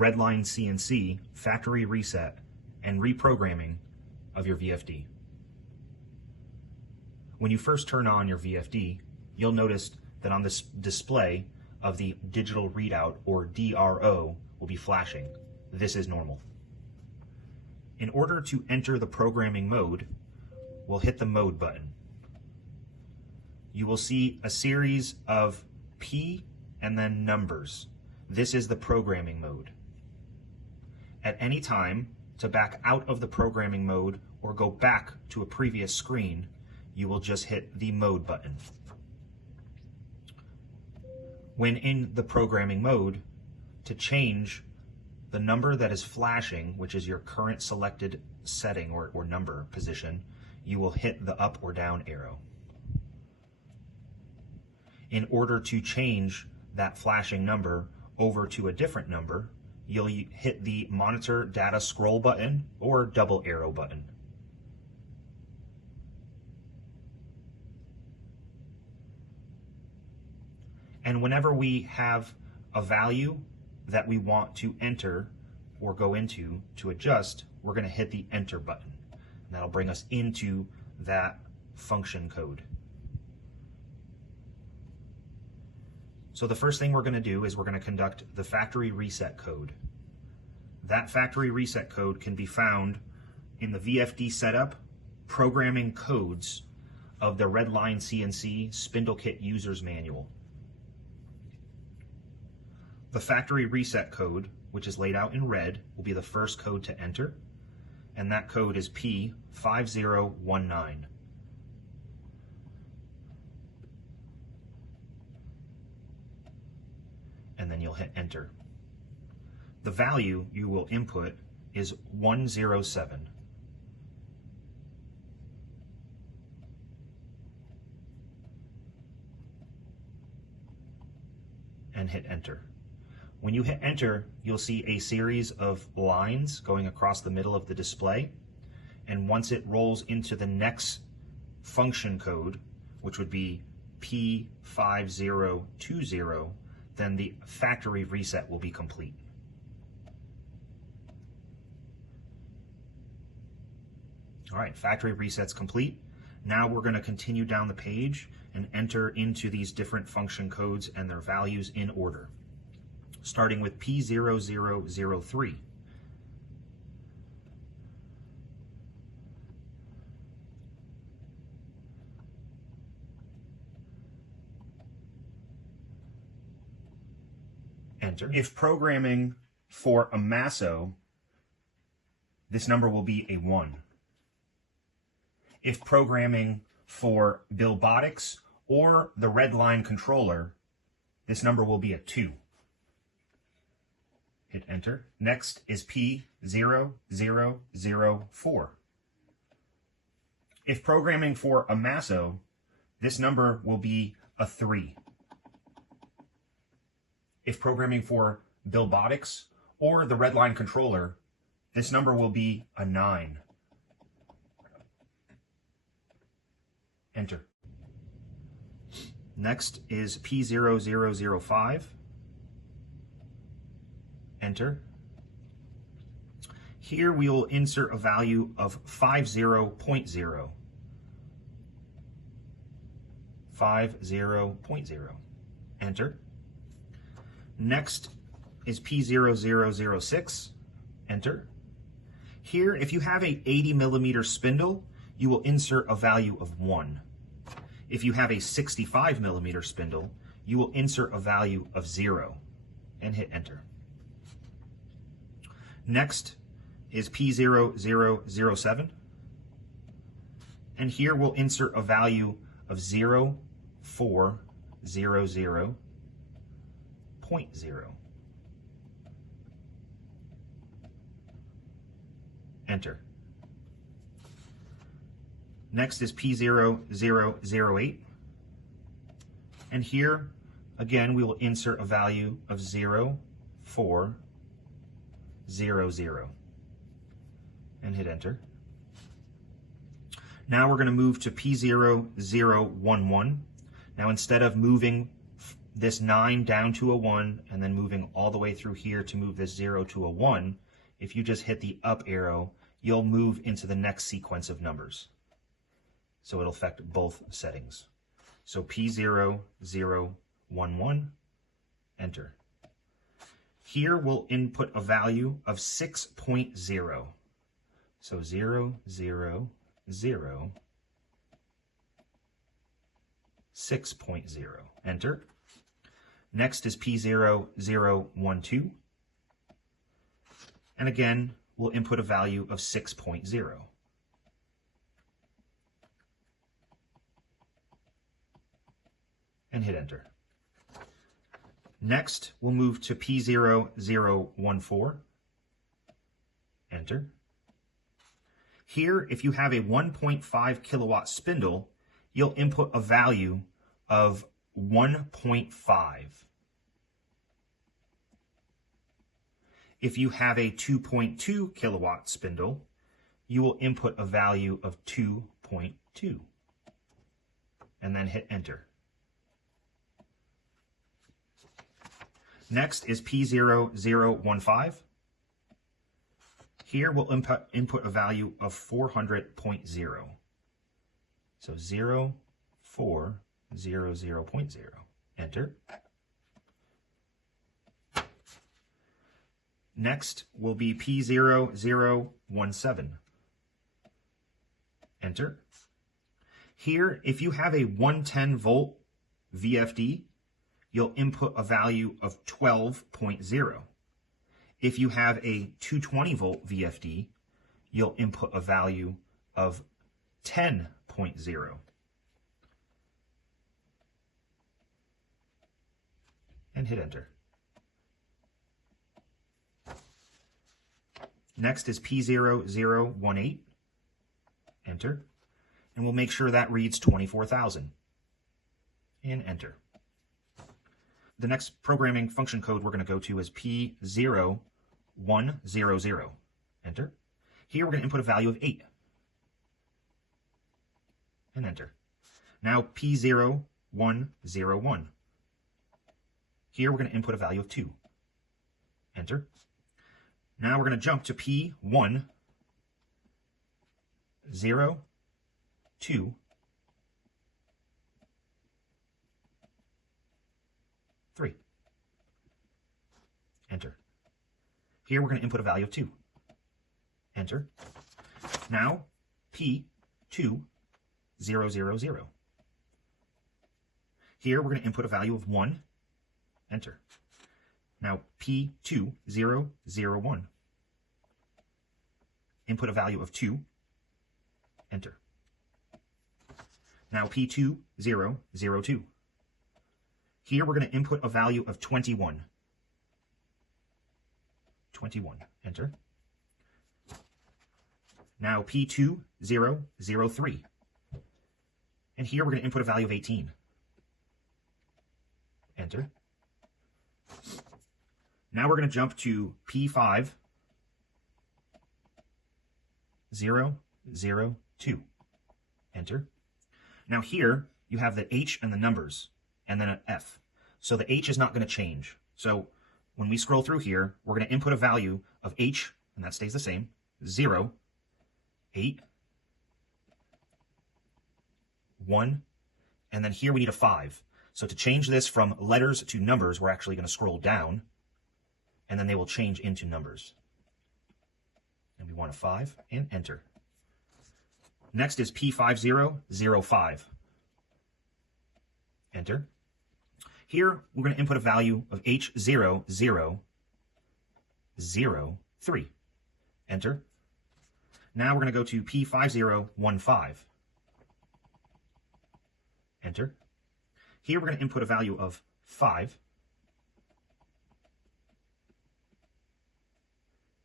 Redline CNC factory reset and reprogramming of your VFD. When you first turn on your VFD, you'll notice that on this display of the digital readout, or DRO, will be flashing. This is normal. In order to enter the programming mode, we'll hit the mode button. You will see a series of P and then numbers. This is the programming mode. At any time, to back out of the programming mode or go back to a previous screen, you will just hit the mode button. When in the programming mode, to change the number that is flashing, which is your current selected setting or number position, you will hit the up or down arrow. In order to change that flashing number over to a different number, you'll hit the monitor data scroll button or double arrow button. And whenever we have a value that we want to enter or go into to adjust, we're going to hit the enter button. And that'll bring us into that function code. So the first thing we're going to do is we're going to conduct the factory reset code. That factory reset code can be found in the VFD setup programming codes of the Redline CNC Spindle Kit User's Manual. The factory reset code, which is laid out in red, will be the first code to enter, and that code is P5019. And then you'll hit enter. The value you will input is 107. And hit enter. When you hit enter, you'll see a series of lines going across the middle of the display. And once it rolls into the next function code, which would be P5020, then the factory reset will be complete. All right, factory reset's complete. Now we're going to continue down the page and enter into these different function codes and their values in order, starting with P0003. Enter. If programming for a Masso, this number will be a 1. If programming for Bilbotics or the Redline controller, this number will be a 2. Hit enter. Next is P0004. If programming for a Masso, this number will be a 3. If programming for Bilbotics or the Redline controller, this number will be a 9. Enter. Next is P0005. Enter. Here we will insert a value of 50.0. 50.0. Enter. Next is P0006. Enter. Here, if you have a 80mm spindle, you will insert a value of 1. If you have a 65mm spindle, you will insert a value of 0 and hit enter. Next is P0007. And here we'll insert a value of 0400.0. Enter. Next is P0008. And here, again, we will insert a value of 0400 and hit enter. Now we're going to move to P0011. Now instead of moving this 9 down to a 1 and then moving all the way through here to move this 0 to a 1, if you just hit the up arrow, you'll move into the next sequence of numbers. So it'll affect both settings. So P0, 0, 1, 1, enter. Here we'll input a value of 6.0. So 0, 0, 0, 6.0, enter. Next is P0, 0, 1, 2. And again, we'll input a value of 6.0. And hit enter. Next, we'll move to P0, 0, 1, 4. Enter. Here, if you have a 1.5 kilowatt spindle, you'll input a value of 1.5. If you have a 2.2 kilowatt spindle, you will input a value of 2.2 and then hit enter. Next is P0, 0, 1, 5. Here we'll input a value of 400.0. So 0, 4, 0, 0.0. Enter. Next will be P0, 0, 1, 7. Enter. Here, if you have a 110 volt VFD, you'll input a value of 12.0. If you have a 220 volt VFD, you'll input a value of 10.0. And hit enter. Next is P0, 0, 1, 8. Enter. And we'll make sure that reads 24,000. And enter. The next programming function code we're going to go to is P0, 1, 0, 0. Enter. Here we're going to input a value of 8. And enter. Now P0, 1, 0, 1. Here we're going to input a value of 2. Enter. Now we're going to jump to P1, 0, 2, 3. Enter. Here we're going to input a value of 2. Enter. Now P2, 0, 0, 0. Here we're going to input a value of 1. Enter. Now P2, 0, 0, 1. Input a value of 2. Enter. Now P2, 0, 0, 2. Here we're going to input a value of 21. 21. Enter. Now P2, 0, 0, 3. And here we're going to input a value of 18. Enter. Now we're going to jump to P5, 0, 0, 2. Enter. Now here you have the H and the numbers, and then an F. So the H is not going to change. So when we scroll through here, we're going to input a value of H, and that stays the same, 0, 8, 1, and then here we need a 5. So to change this from letters to numbers, we're actually going to scroll down, and then they will change into numbers. And we want a 5, and enter. Next is P5005. Enter. Here, we're going to input a value of H0003. Enter. Now we're going to go to P5015. Enter. Here, we're going to input a value of 5,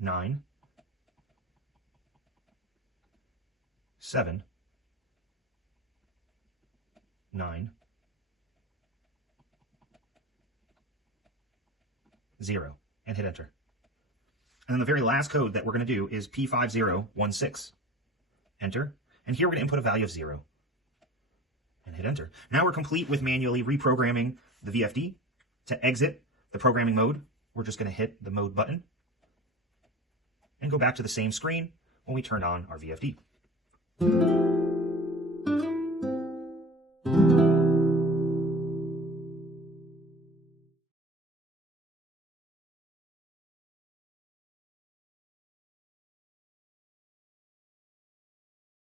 9, 7, 9, 0, and hit enter. And then the very last code that we're going to do is P5016. Enter. And here we're going to input a value of 0. and hit enter. Now we're complete with manually reprogramming the VFD. To exit the programming mode, we're just going to hit the mode button and go back to the same screen when we turned on our VFD.